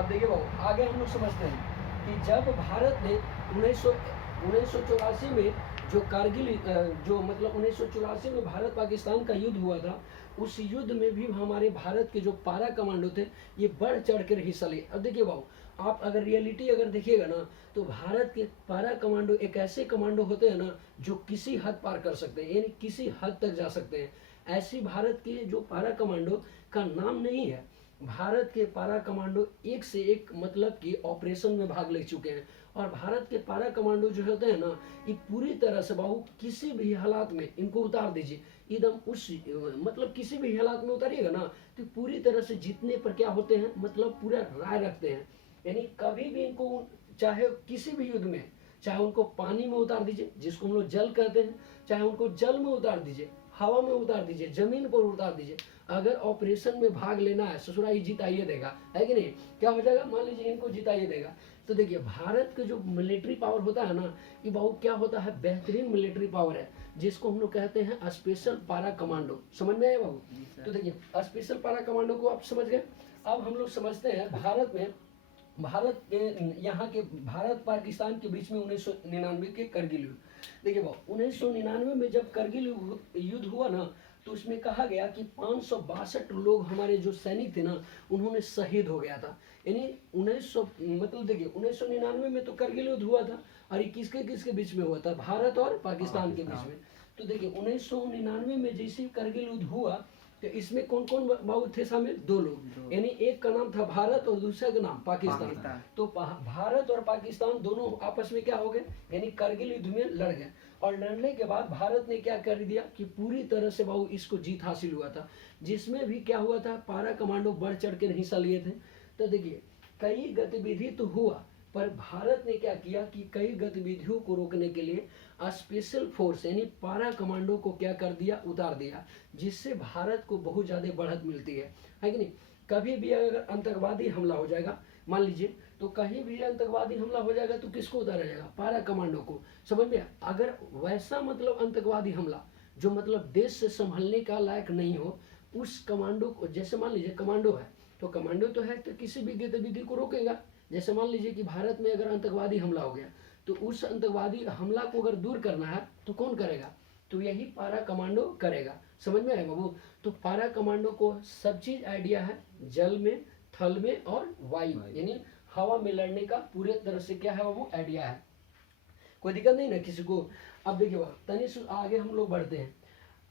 अब देखिए बाबू, आगे हम लोग समझते हैं कि जब भारत ने 1984 में जो कारगिल जो मतलब 1984 में भारत पाकिस्तान का युद्ध हुआ था, उस युद्ध में भी हमारे भारत के जो पारा कमांडो थे, ये बढ़ चढ़ कर हिस्सा लिए। अब देखिए बाबू, आप अगर रियलिटी अगर देखिएगा ना, तो भारत के पारा कमांडो एक ऐसे कमांडो होते हैं ना, जो किसी हद पार कर सकते हैं, यानी किसी हद तक जा सकते हैं। ऐसी भारत के जो पारा कमांडो का नाम नहीं है। भारत के पारा कमांडो एक से एक मतलब कि ऑपरेशन में भाग ले चुके हैं। और भारत के पारा कमांडो जो होते हैं ना, ये पूरी तरह से बाबू किसी भी हालात में इनको उतार दीजिए, एकदम उस मतलब किसी भी हालात में उतारिएगा ना, तो पूरी तरह से जीतने पर क्या होते हैं, मतलब पूरा राय रखते हैं। यानी कभी भी इनको, चाहे किसी भी युद्ध में, चाहे उनको पानी में उतार दीजिए जिसको हम लोग जल कहते हैं, चाहे उनको जल में उतार दीजिए, हवा में उतार दीजिए, जमीन पर उतार दीजिए, अगर ऑपरेशन में भाग लेना है, ससुरा ही जिताइए देगा, है कि नहीं? क्या हो जाएगा, मान लीजिए इनको जिताइए देगा। तो देखिए भारत का जो मिलिट्री पावर होता है ना, ये बहुत क्या होता है, बेहतरीन मिलिट्री पावर है, जिसको हम लोग कहते हैं स्पेशल पारा कमांडो। समझ में आया बाबू? तो देखिए स्पेशल पारा कमांडो को आप समझ गए। अब हम लोग समझते हैं भारत में, भारत के यहाँ के भारत पाकिस्तान के बीच में 1999 के करगिल युद्ध। देखिए बाबू, 1999 में जब करगिल युद्ध हुआ ना, तो उसमें कहा गया कि 562 लोग हमारे जो सैनिक थे ना, उन्होंने शहीद हो गया था। यानी 1900 मतलब देखिए 1999 में तो करगिल युद्ध हुआ था, और ये किसके किसके बीच में हुआ था, भारत और पाकिस्तान के बीच में। तो देखिए 1999 में जैसे करगिल युद्ध हुआ, तो इसमें कौन कौन बाबू थे शामिल, दो लोग, यानी एक का नाम था भारत और दूसरे का नाम पाकिस्तान। तो भारत और पाकिस्तान दोनों आपस में क्या हो गए, यानी करगिल युद्ध में लड़ गए। और लड़ने के बाद भारत ने क्या कर दिया कि पूरी तरह से बाबू इसको जीत हासिल हुआ था, जिसमें भी क्या हुआ था, पारा कमांडो बढ़ चढ़ के हिस्सा लिए थे। तो देखिए कई गतिविधि तो हुआ, पर भारत ने क्या किया कि कई गतिविधियों को रोकने के लिए स्पेशल फोर्स यानी पारा कमांडो को क्या कर दिया, उतार दिया, जिससे भारत को बहुत ज़्यादा बढ़त मिलती है कि नहीं? कभी भी अगर आतंकवादी हमला हो जाएगा, मान लीजिए, तो कहीं भी आतंकवादी हमला हो जाएगा तो किसको उतारा जाएगा, पारा कमांडो को। समझ में? अगर वैसा मतलब आतंकवादी हमला जो मतलब देश से संभलने का लायक नहीं हो, उस कमांडो को, जैसे मान लीजिए कमांडो है, तो कमांडो तो है तो किसी भी गतिविधि को रोकेगा। जैसे मान लीजिए कि भारत में अगर आतंकवादी हमला हो गया, तो उस आतंकवादी हमला को अगर दूर करना है तो कौन करेगा, तो यही पारा कमांडो करेगा। समझ में आया बाबू? तो पारा कमांडो को सब चीज आइडिया है, जल में, थल में और वायु यानी हवा में लड़ने का पूरे तरह से क्या है बाबू, आइडिया है। कोई दिक्कत नहीं ना किसी को। अब देखिए बाबू, तनिक आगे हम लोग बढ़ते हैं।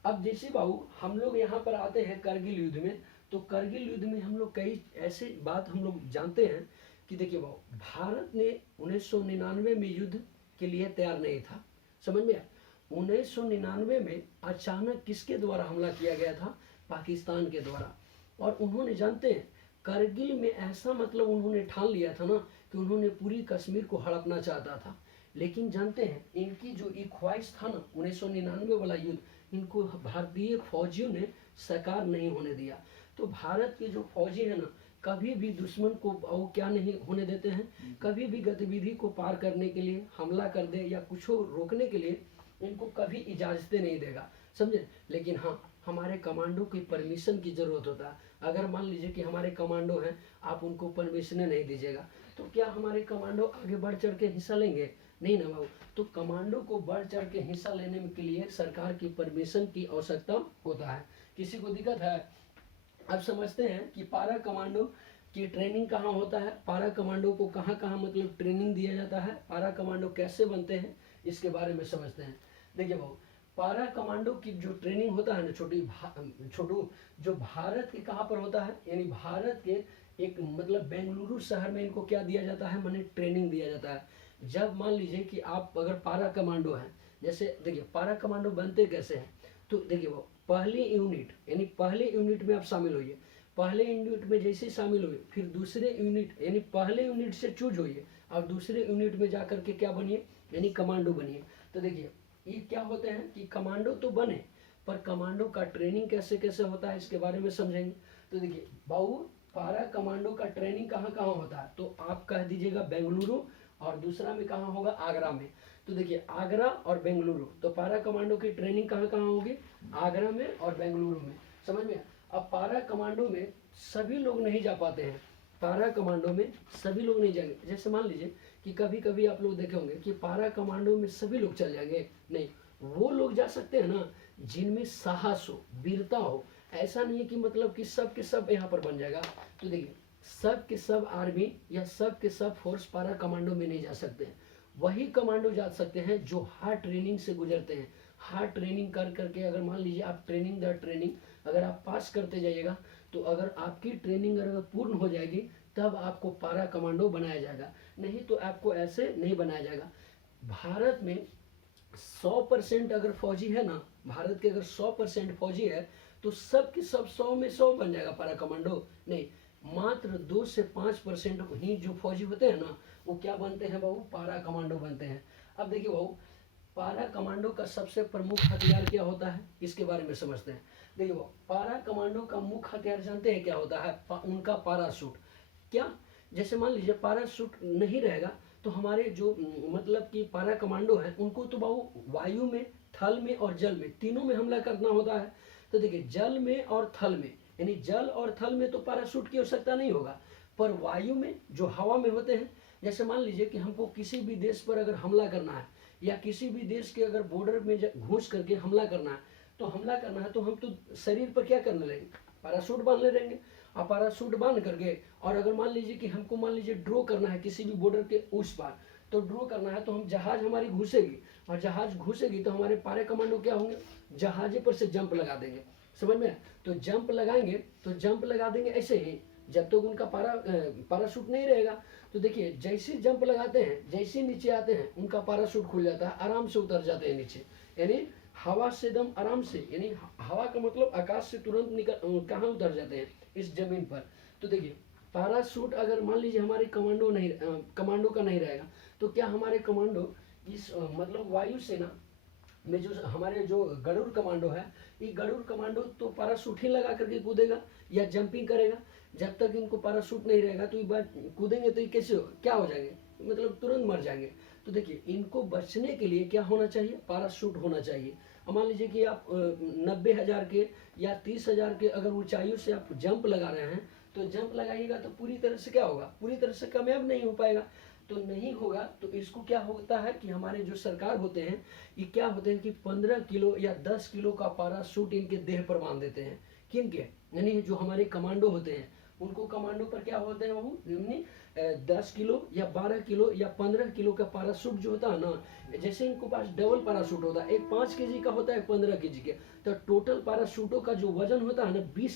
अब जैसे बाबू हम लोग यहाँ पर आते हैं करगिल युद्ध में, तो करगिल युद्ध में हम लोग कई ऐसे बात हम लोग जानते हैं कि देखिए बाबू, भारत ने 1999 में युद्ध के लिए तैयार नहीं था। समझ में आया? 1999 में अचानक किसके द्वारा हमला किया गया था, पाकिस्तान के द्वारा। और उन्होंने जानते हैं करगिल में ऐसा मतलब उन्होंने ठान लिया था ना, कि उन्होंने पूरी कश्मीर को हड़पना चाहता था। लेकिन जानते हैं इनकी जो ये ख्वाहिश था ना, 1999 वाला युद्ध, इनको भारतीय फौजियों ने साकार नहीं होने दिया। तो भारत के जो फौजी है ना, कभी भी दुश्मन को वो क्या नहीं होने देते हैं, कभी भी गतिविधि को पार करने के लिए हमला कर दे या कुछ रोकने के लिए इनको कभी इजाजतें नहीं देगा। समझे? लेकिन हाँ, हमारे कमांडो की परमिशन की जरूरत होता है। अगर मान लीजिए कि हमारे कमांडो हैं, आप उनको परमिशन नहीं दीजिएगा, तो क्या हमारे कमांडो आगे बढ़ चढ़ के हिस्सा लेंगे? नहीं ना बाबू। तो कमांडो को बढ़ चढ़ के हिस्सा लेने के लिए सरकार की परमिशन की आवश्यकता होता है। किसी को दिक्कत है? अब समझते हैं कि पारा कमांडो की ट्रेनिंग कहाँ होता है, पारा कमांडो को कहाँ कहाँ मतलब ट्रेनिंग दिया जाता है, पारा कमांडो कैसे बनते हैं, इसके बारे में समझते हैं। देखिए बाबू, पारा कमांडो की जो ट्रेनिंग होता है ना छोटू, जो भारत के कहाँ पर होता है, यानी भारत के एक मतलब बेंगलुरु शहर में इनको क्या दिया जाता है, माने ट्रेनिंग दिया जाता है। जब मान लीजिए कि आप अगर पारा कमांडो हैं, जैसे देखिए पारा कमांडो बनते कैसे हैं, तो देखिए वो पहली यूनिट यानी पहले यूनिट में आप शामिल होइए। पहले यूनिट में जैसे शामिल हुए, फिर दूसरे यूनिट यानी पहले यूनिट से चूज होइए और दूसरे यूनिट में जाकर के क्या बनिए, यानी कमांडो बनिए। तो देखिए ये क्या होते हैं कि कमांडो तो बने, पर कमांडो का ट्रेनिंग कैसे कैसे होता है इसके बारे में समझेंगे। तो देखिए बाबू, पारा कमांडो का ट्रेनिंग कहाँ कहाँ होता है, तो आप कह दीजिएगा बेंगलुरु, और दूसरा में कहाँ होगा, आगरा में। तो देखिए आगरा और बेंगलुरु, तो पारा कमांडो की ट्रेनिंग कहाँ कहाँ होगी, आगरा में और बेंगलुरु में। समझ में? अब पारा कमांडो में सभी लोग नहीं जा पाते हैं, पारा कमांडो में सभी लोग नहीं जाएंगे। जैसे मान लीजिए कि कभी कभी आप लोग देखे होंगे कि पारा कमांडो में सभी लोग चल जाएंगे, नहीं, वो लोग जा सकते हैं ना जिनमें साहस हो, वीरता हो। ऐसा नहीं है कि मतलब कि सब के सब यहाँ पर बन जाएगा। तो देखिए, सब के सब आर्मी या सब के सब फोर्स पारा कमांडो में नहीं जा सकते हैं। वही कमांडो जा सकते हैं जो हार्ड ट्रेनिंग से गुजरते हैं। हार्ड ट्रेनिंग कर करके अगर मान लीजिए आप ट्रेनिंग दर ट्रेनिंग अगर आप पास करते जाइएगा, तो अगर आपकी ट्रेनिंग अगर पूर्ण हो जाएगी तब आपको पारा कमांडो बनाया जाएगा, नहीं तो आपको ऐसे नहीं बनाया जाएगा। भारत में 100% अगर फौजी है ना, भारत के अगर 100% फौजी है तो सब के सब 100 में 100 बन जाएगा पारा कमांडो, नहीं, मात्र 2 से 5% ही जो फौजी होते हैं ना वो क्या बनते हैं बाबू, पारा कमांडो बनते हैं। अब देखिए बाबू, पारा कमांडो का सबसे प्रमुख हथियार क्या होता है, इसके बारे में समझते हैं। देखिए बाबू, पारा कमांडो का मुख्य हथियार जानते हैं क्या होता है, उनका पाराशूट। क्या, जैसे मान लीजिए पाराशूट नहीं रहेगा तो हमारे जो मतलब कि पारा कमांडो है उनको तो बाबू वायु में, थल में और जल में, तीनों में हमला करना होता है। तो देखिए, जल में और थल में, यानी जल और थल में तो पाराशूट की आवश्यकता नहीं होगा, पर वायु में जो हवा में होते हैं, जैसे मान लीजिए कि हमको किसी भी देश पर अगर हमला करना है या किसी भी देश के अगर बॉर्डर में घुस करके हमला करना है, तो हमला करना है तो हम तो शरीर पर क्या करने लगेंगे, पाराशूट बांध ले रहेंगे। और पाराशूट बांध करके, और अगर मान लीजिए कि हमको मान लीजिए ड्रॉ करना है किसी भी बॉर्डर के उस पार, तो ड्रॉ करना है तो हम जहाज हमारी घुसेगी, और जहाज घुसेगी तो हमारे पारा कमांडो क्या होंगे, जहाजे पर से जंप लगा देंगे, समझ में। तो जंप लगाएंगे, तो जंप लगा देंगे ऐसे ही जब तक उनका पाराशूट नहीं रहेगा। तो देखिए, जैसे जंप लगाते हैं, जैसे नीचे आते हैं उनका पाराशूट खुल जाता है, आराम से उतर जाते हैं नीचे, यानी हवा से एकदम आराम से, यानी हवा का मतलब आकाश से तुरंत निकल कहाँ उतर जाते हैं, इस जमीन पर। तो देखिए, पाराशूट अगर मान लीजिए हमारे कमांडो का नहीं रहेगा, तो क्या हमारे कमांडो इस मतलब वायु सेना में जो हमारे जो गरुड़ कमांडो है, ये गरुड़ कमांडो तो पाराशूट ही लगा करके कूदेगा या जंपिंग करेगा। जब तक इनको पाराशूट नहीं रहेगा तो ये बात कूदेंगे तो ये कैसे क्या हो जाएंगे, मतलब तुरंत मर जाएंगे। तो देखिए, इनको बचने के लिए क्या होना चाहिए, पाराशूट होना चाहिए। अब मान लीजिए कि आप 90,000 के या 30,000 के अगर ऊंचाइयों से आप जंप लगा रहे हैं, तो जंप लगाइएगा तो पूरी तरह से क्या होगा, पूरी तरह से कामयाब नहीं हो पाएगा। तो नहीं होगा तो इसको क्या होता है कि हमारे जो सरकार होते हैं, ये क्या होते हैं कि 15 किलो या 10 किलो का पाराशूट इनके देह पर बांध देते हैं। किनके, यानी जो हमारे कमांडो होते हैं, उनको कमांडो पर क्या होते हैं बाबू, यानी 10 किलो या 12 किलो या 15 किलो का पाराशूट जो होता है ना, जैसे इनको पास डबल पाराशूट होता है, एक 5 केजी का होता है, 15 केजी के, तो टोटल पाराशूटों का जो वजन होता है ना 20